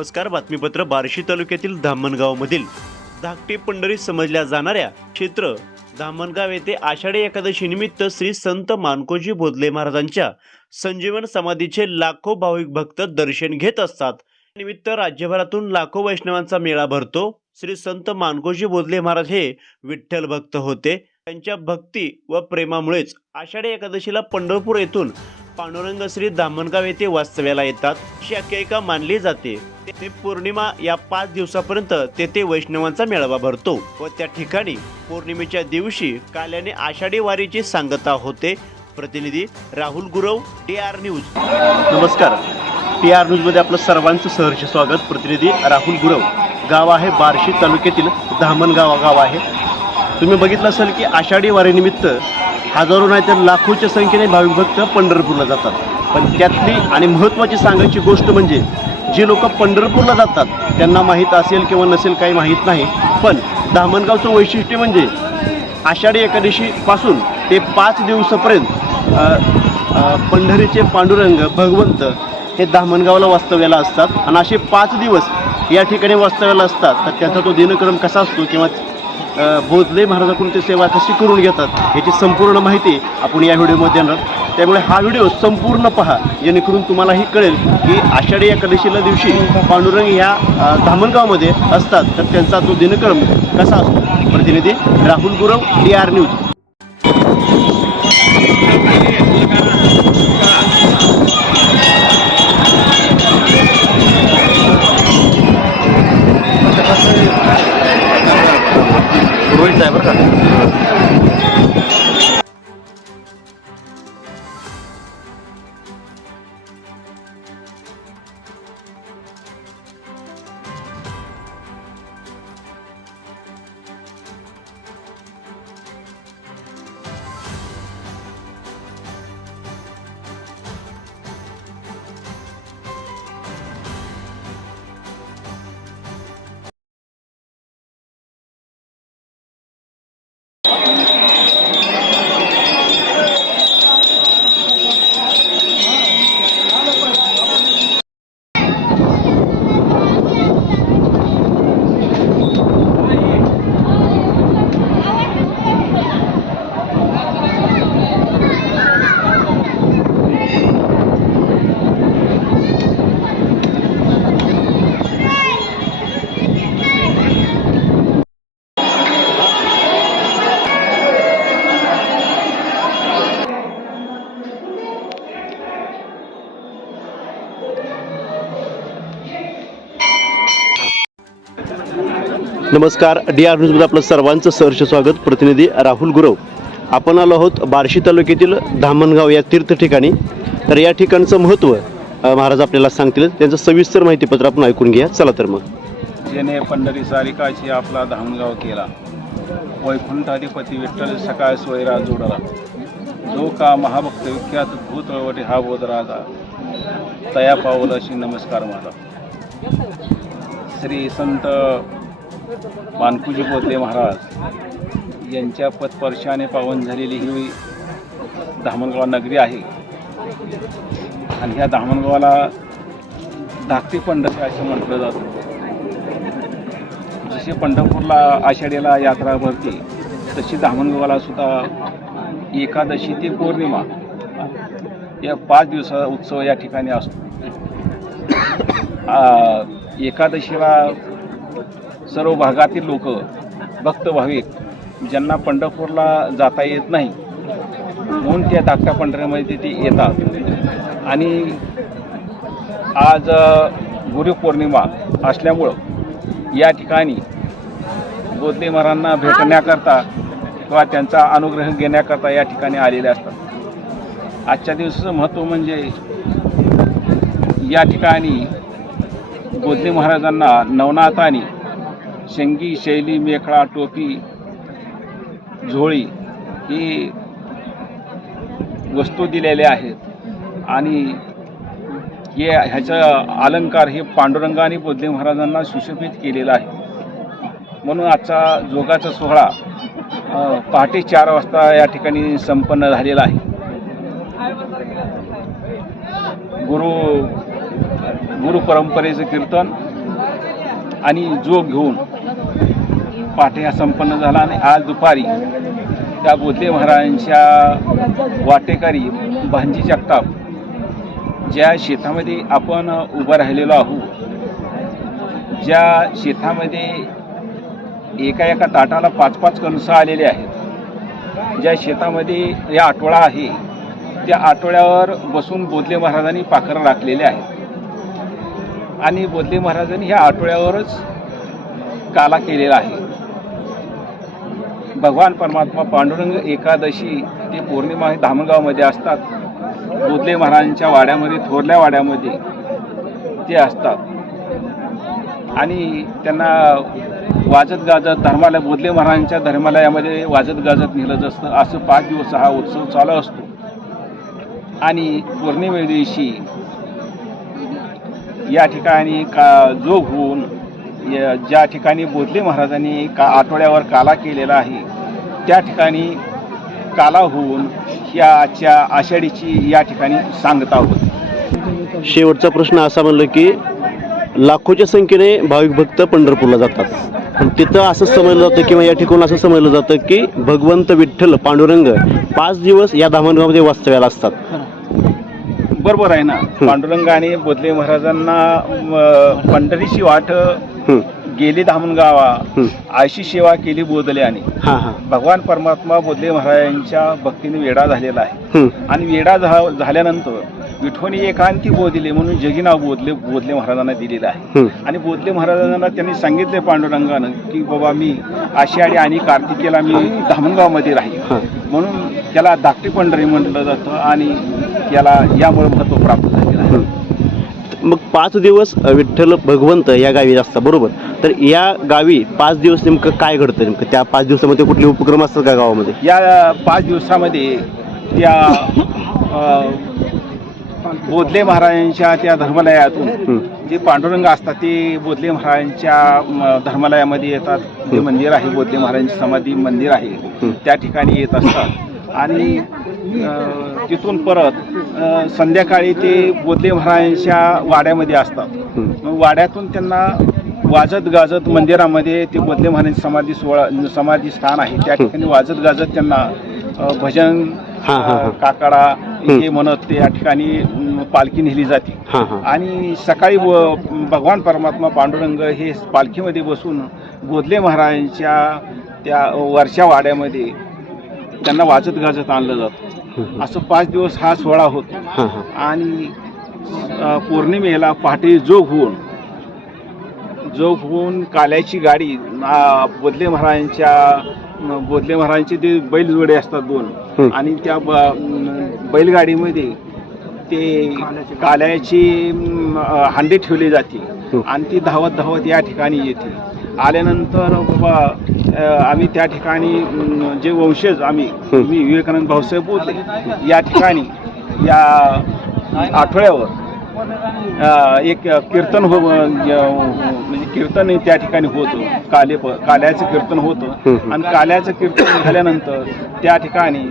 नमस्कार. बातमीपत्र. बार्शी तालुक्यातील धामणगावमधील धाकटी पंढरी समजल्या जाणाऱ्या क्षेत्र धामणगाव येथे आषाढी एकादशी निमित्त श्री संत मानकोजी बोधले महाराजांच्या संजीवन समाधीचे लाखो भाविक भक्त दर्शन घेत असतात. निमित्त राज्यभरातून लाखो वैष्णवांचा मेळा भरतो. श्री संत मानकोजी बोधले महाराज हे विठ्ठल भक्त होते. त्यांच्या भक्ती व प्रेमामुळेच आषाढी एकादशीला पंढरपूर येथून पांडुरंग श्री धामणगाव येथे वास्तव्याला येतात अशी आख्यायिका मानली जाते. ते पौर्णिमा या 5 दिवसापर्यंत तेथे वैष्णवांचा मेळावा भरतो व त्या ठिकाणी पौर्णिमेच्या दिवशी काल्याने आषाढी वारीची सांगता होते. प्रतिनिधी राहुल गुरव, TR न्यूज. नमस्कार. TR न्यूज मध्ये आपलं सर्वांचं सहर्ष स्वागत. प्रतिनिधी राहुल गुरव. गाव आहे बार्शी तालुक्यातील धामणगाव गाव आहे. तुम्ही बघितलं असेल की आषाढी वारीनिमित्त हजारो नाही तर लाखोच्या संख्येने भाविक भक्त पंढरपूरला जातात. पण त्यातली आणि महत्त्वाची सांगायची गोष्ट म्हणजे जे लोक पंढरपूरला जातात त्यांना माहीत असेल किंवा नसेल काही माहीत नाही, पण धामणगावचं वैशिष्ट्य म्हणजे आषाढी एकादशीपासून ते 5 दिवसापर्यंत पंढरीचे पांडुरंग भगवंत हे धामणगावला वास्तव्याला असतात आणि असे 5 दिवस या ठिकाणी वास्तव्याला असतात. तर त्यांचा तो दिनक्रम कसा असतो किंवा बोधले महाराजांकडून ते सेवा कशी करून घेतात याची संपूर्ण माहिती आपण या व्हिडिओमध्ये देणार. त्यामुळे हा व्हिडिओ संपूर्ण पहा, जेणेकरून तुम्हालाही कळेल की आषाढी एकादशीला दिवशी पांडुरंग ह्या धामणगावमध्ये असतात तर त्यांचा तो दिनक्रम कसा असतो. प्रतिनिधी राहुल गुरव, TR न्यूज. रोहित आहे बरं का. नमस्कार. TR न्यूजमध्ये आपलं सर्वांचं सहर्ष स्वागत. प्रतिनिधी राहुल गुरव. आपण आलो आहोत बार्शी तालुक्यातील धामणगाव या तीर्थ ठिकाणी. तर या ठिकाणचं महत्त्व महाराज आपल्याला सांगतील. त्यांचं सविस्तर माहितीपत्र आपण ऐकून घ्या. चला तर मग. जेणे पंढरी सारिकाशी आपला धामणगाव केला, वैकुंठाधिपती विठ्ठल सकाळ सोयरा जोडला, जो का महाभक्त विख्यात भूतळवटे हा बोध राजा, तया पावल अशी नमस्कार माझा. श्री संत मानकोजी बोधले महाराज यांच्या पदस्पर्शाने पावन झालेली ही धामणगाव नगरी आहे. आणि ह्या धामणगावाला धाकटी पंढरी असं म्हटलं जातं. जशी पंढरपूरला आषाढीला यात्रा भरते तशी धामणगावाला सुद्धा एकादशी ते पौर्णिमा या 5 दिवसाचा उत्सव या ठिकाणी असतो. एकादशीला सर्व भागातील लोक भक्त भाविक ज्यांना पंढरपूरला जाता येत नाही म्हणून त्या धाकट्या पंढरीमध्ये ते येतात. आणि आज गुरुपौर्णिमा असल्यामुळं या ठिकाणी बोधले महाराजांना भेटण्याकरता किंवा त्यांचा अनुग्रह घेण्याकरता या ठिकाणी आलेले असतात. आजच्या दिवसाचं महत्त्व म्हणजे या ठिकाणी बोधले महाराजांना नवनाथाने शेंगी, शैली, मेखळा, टोपी, झोळी ही वस्तू दिलेल्या आहेत. आणि ह्याचं अलंकार हे पांडुरंगाने बोधले महाराजांना सुशोभित केलेला आहे. म्हणून आजचा जोगाचा सोहळा पहाटे 4 वाजता या ठिकाणी संपन्न झालेला आहे. गुरु परंपरेचं कीर्तन आणि जोग घेऊन पहाटे हा संपन्न झाला आणि आज दुपारी त्या बोधले महाराजांच्या वाटेकरी भांजी जगताप ज्या शेतामध्ये आपण उभं राहिलेलो आहोत, ज्या शेतामध्ये एका एका ताटाला 5-5 कणसं आलेले आहेत, ज्या शेतामध्ये या आठवडा आहे त्या आठवड्यावर बसून बोधले महाराजांनी पाखरं राखलेले आहेत आणि बोधले महाराजांनी ह्या आठवड्यावरच काला केलेला आहे. भगवान परमात्मा पांडुरंग एकादशी ते पौर्णिमा धामणगावमध्ये असतात. बोधले महाराजांच्या वाड्यामध्ये, थोरल्या वाड्यामध्ये ते असतात आणि त्यांना वाजत गाजत धर्मालय, बोधले महाराजांच्या धर्मालयामध्ये वाजत गाजत नेलं असतं. असं 5 दिवस हा उत्सव चालू असतो आणि पौर्णिमे दिवशी या ठिकाणी जोग होऊन ज्या ठिकाणी बोधले महाराजांनी आठवड्यावर काला केलेला आहे त्या ठिकाणी काला होऊन या आजच्या आषाढीची या ठिकाणी सांगता होती. शेवटचा प्रश्न असा म्हणलं की लाखोच्या संख्येने भाविक भक्त पंढरपूरला जातात, पण तिथं असं समजलं जातं किंवा या ठिकाणी असं समजलं जातं की भगवंत विठ्ठल पांडुरंग 5 दिवस या धामणगावमध्ये वास्तव्याला असतात. बरोबर आहे ना. पांडुरंगाने बोधले महाराजांना पंढरीची वाट गेली धामणगावा, अशी सेवा केली बोधल्याने. भगवान परमात्मा बोधले महाराजांच्या भक्तीने वेडा झालेला आहे आणि वेडा झाल्यानंतर विठोनी एकांती बोधिले म्हणून जगी नाव बोधले महाराजांना दिलेलं आहे. आणि बोधले महाराजांना त्यांनी सांगितले पांडुरंगानं की बाबा मी आषाढी आणि कार्तिकेला मी धामणगावमध्ये राहील, म्हणून त्याला धाकटी पंढरी म्हटलं जातं आणि त्याला यामुळे महत्त्व प्राप्त झालेलं आहे. मग 5 दिवस विठ्ठल भगवंत या गावी असतात, बरोबर? तर या गावी 5 दिवस नेमकं काय घडतं? नेमकं त्या 5 दिवसामध्ये कुठले उपक्रम असतात का गावामध्ये? या 5 दिवसामध्ये त्या बोधले महाराजांच्या त्या धर्मालयातून जे पांडुरंग असतात ते बोधले महाराजांच्या धर्मालयामध्ये येतात. जे मंदिर आहे, बोधले महाराजांची समाधी मंदिर आहे, त्या ठिकाणी येत असतात आणि तिथून परत संध्याकाळी ते बोधले महाराजांच्या वाड्यामध्ये असतात. मग वाड्यातून त्यांना वाजत गाजत मंदिरामध्ये ते बोधले महाराजांची समाधी स्थान आहे त्या ठिकाणी वाजत गाजत त्यांना भजन काकडा हे म्हणत ते या ठिकाणी पालखी नेली जाते आणि सकाळी भगवान परमात्मा पांडुरंग हे पालखीमध्ये बसून बोधले महाराजांच्या त्या वरच्या वाड्यामध्ये त्यांना वाजत गाजत आणलं जातं. असं 5 दिवस हा सोहळा होतो आणि पौर्णिमेला पहाटे जोग होऊन काल्याची गाडी बोधले महाराजांचे ते बैलजोडे असतात 2 आणि त्या बैलगाडीमध्ये ते काल्याची हांडे ठेवले जाते आणि ती धावत धावत या ठिकाणी येते. आल्यानंतर बाबा आम्ही त्या ठिकाणी जे वंशज मी विवेकानंद भाऊसाहेब बोधले या ठिकाणी या आठवड्यावर एक कीर्तन म्हणजे कीर्तन त्या ठिकाणी होतं. काल्याचं कीर्तन होतं आणि काल्याचं कीर्तन झाल्यानंतर त्या ठिकाणी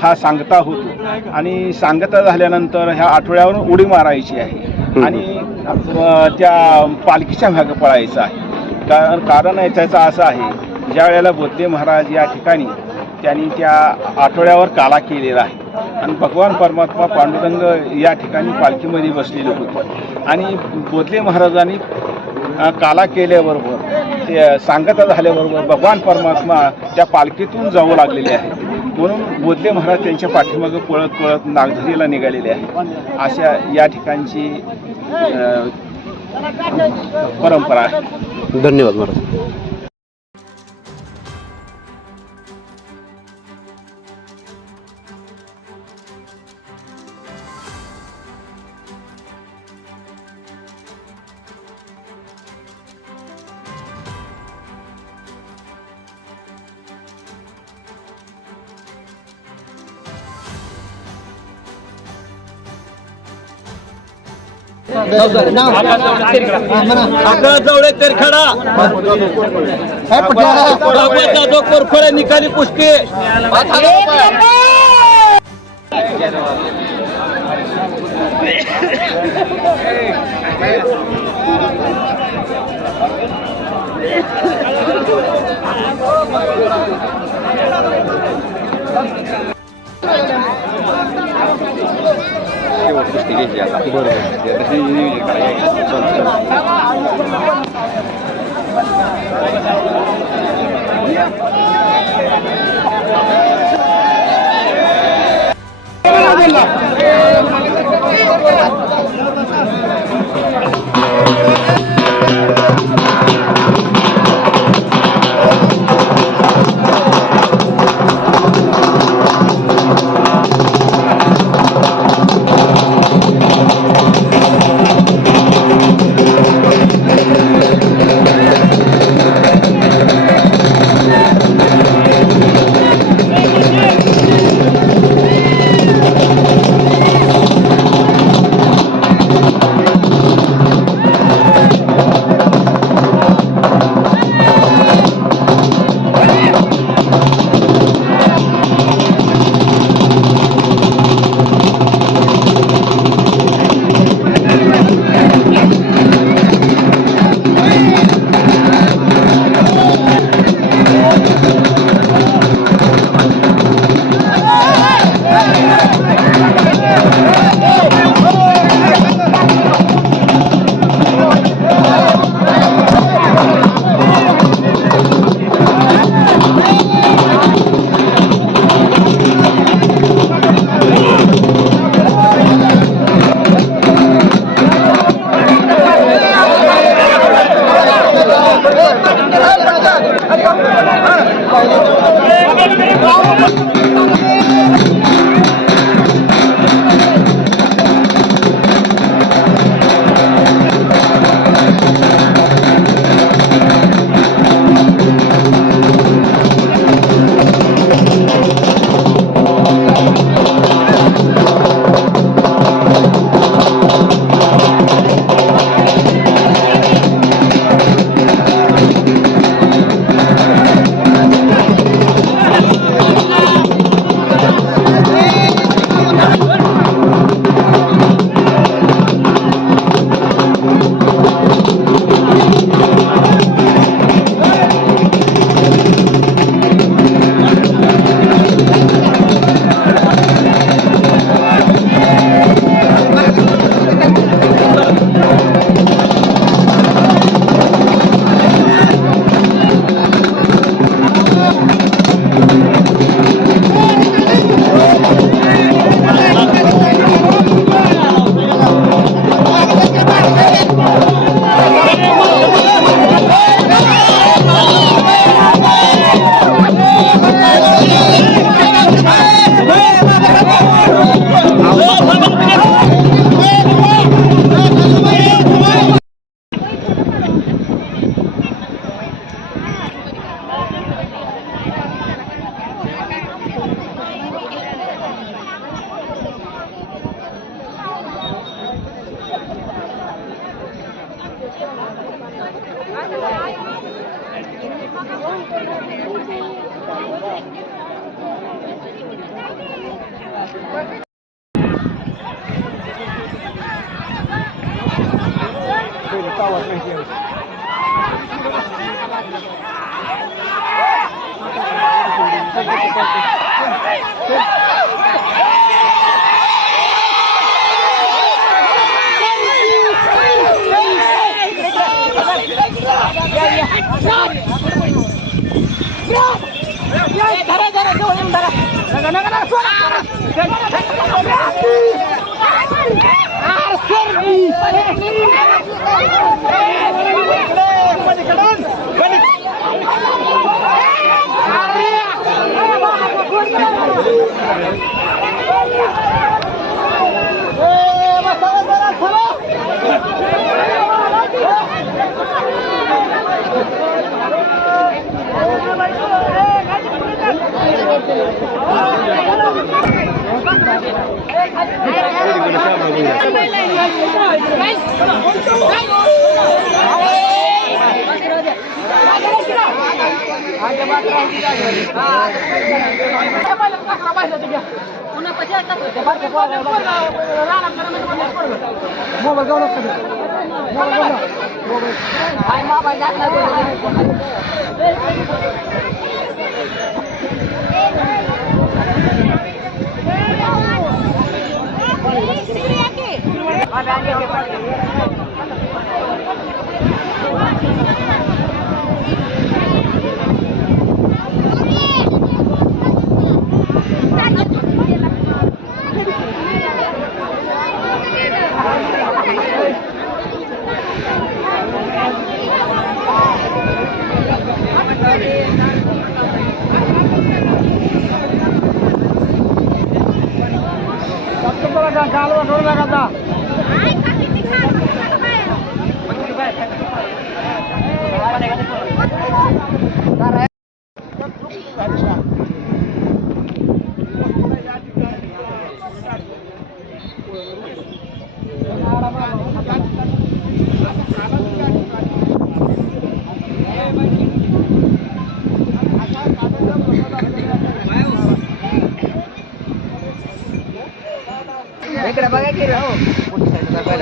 हा सांगता होतो आणि सांगता झाल्यानंतर ह्या आठवड्यावर उडी मारायची आहे आणि त्या पालखीच्या मागे पळायचं आहे. कारण त्याचं असं आहे, ज्या वेळेला बोधले महाराज या ठिकाणी त्यांनी त्या आठवड्यावर काला केलेला आहे आणि भगवान परमात्मा पांडुरंग या ठिकाणी पालखीमध्ये बसलेले होते आणि बोधले महाराजांनी काला केल्याबरोबर ते सांगता झाल्याबरोबर भगवान परमात्मा त्या पालखीतून जाऊ लागलेले आहे. म्हणून बोधले महाराज त्यांच्या पाठीमागे पळत पळत नागझरीला निघालेले आहेत. अशा या ठिकाणची परंपरा आहे. धन्यवाद महाराज. जवळ तेरखडा कोरफळे निकाली पुष्के मोबाईल इकडे बघा की रे हो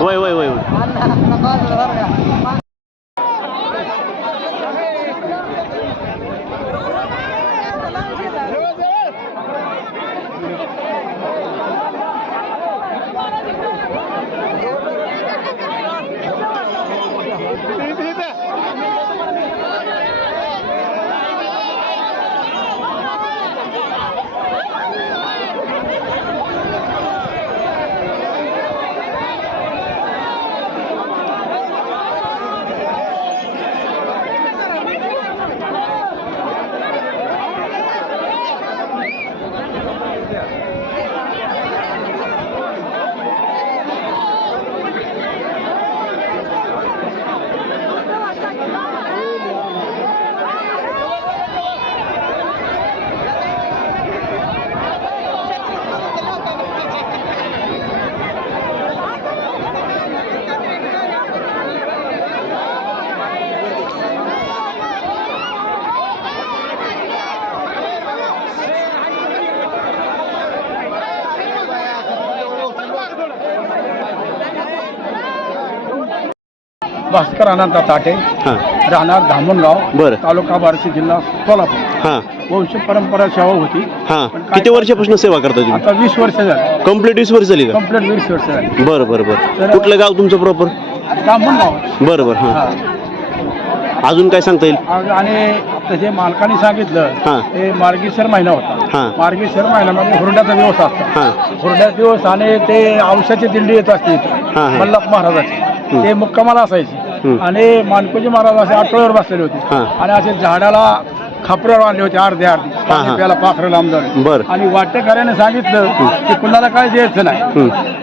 वय वय वय भास्कर अनंत ताटे, हां राहणार धामणगाव, बरं तालुका बार्शी, जिल्हा सोलापूर. हां वंश परंपरा सेवा होती. हां पण काय- किती वर्षापासून सेवा करता तुम्ही? आता 20 वर्ष झाली. कंप्लीट 20 वर्ष झाली का? कंप्लीट 20 वर्ष झाली. बरं बरं बरं. तर- कुठलं गाव तुमचं प्रॉपर? धामणगाव. बरं बरं. हां हा. अजून काय सांगता येईल? आणि तसे मालकाने सांगितलं हां ते मार्गशीर महिना होता. हां मार्गशीर महिन्यामध्ये हुरड्याचा दिवस असतो. हां हुरड्याचा दिवस आणि ते औषधाची दिंडी येत असते हां. मल्हार महाराजाची. ते मुक्कामाला असायची. आणि मानकोजी महाराज असे आठवड्यावर बसलेले होते. हां. आणि असे झाडाला खापऱ्यावर आणले होते अर्धे हां. पाणी प्यायला पाखरं लांब झाले. बरं. आणि वाटेकऱ्याने सांगितलं की कुणाला काय द्यायचं नाही.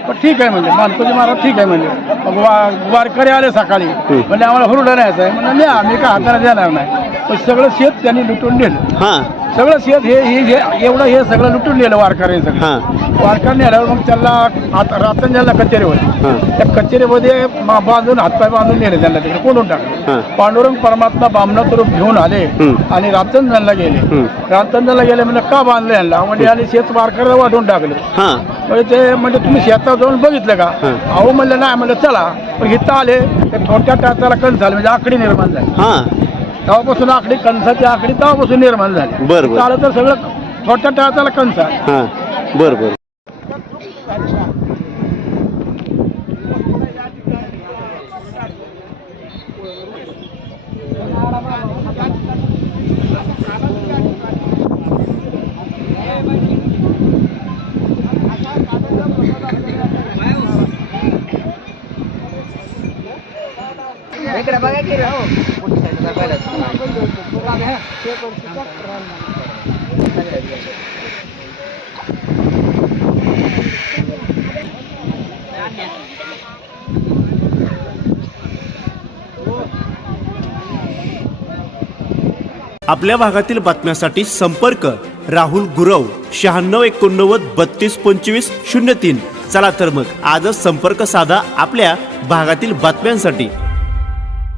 पण ठीक आहे म्हणजे मानकोजी महाराज ठीक आहे म्हणजे. मग वारकरी आले सकाळी म्हणजे आम्हाला हुरडा न्यायचा आहे म्हणजे आम्ही काय हाताने देणार नाही. पण सगळं शेत त्यांनी लुटून नेलं. हां सगळं शेत एवढं हे सगळं लुटून नेलं वारकरी सगळं. हां वारकरी नेल्यावर मग त्याला आता रातंजनला कचेरीवर हां त्या कचेरीमध्ये बांधून हातपाय बांधून नेले त्यांना तिकडे कोंडून टाकले. हां पांडुरंग परमात्मा बामणाचं रूप घेऊन आले आणि रातंजनला गेले. रातंजनला गेले म्हणजे का बांधले यांना म्हणजे आणि शेत वारकऱ्याला वाटून टाकलं. हां म्हणजे ते म्हणजे तुम्ही शेतात जाऊन बघितलं का? अहो म्हणलं नाही म्हणलं चला. पण इथं आले ते थोडक्या टाचाला कण झालं म्हणजे आकडी निर्माण झाली. हां तेव्हापासून आकडी कणसाची आकडी तेव्हापासून निर्माण झाली. बरं आलं तर सगळं छोट्या टाचाला कणस आहे. हां बरं बरं. आपल्या भागातील बातम्यांसाठी संपर्क राहुल गुरव 9689322503. चला तर मग आजच संपर्क साधा आपल्या भागातील बातम्यांसाठी.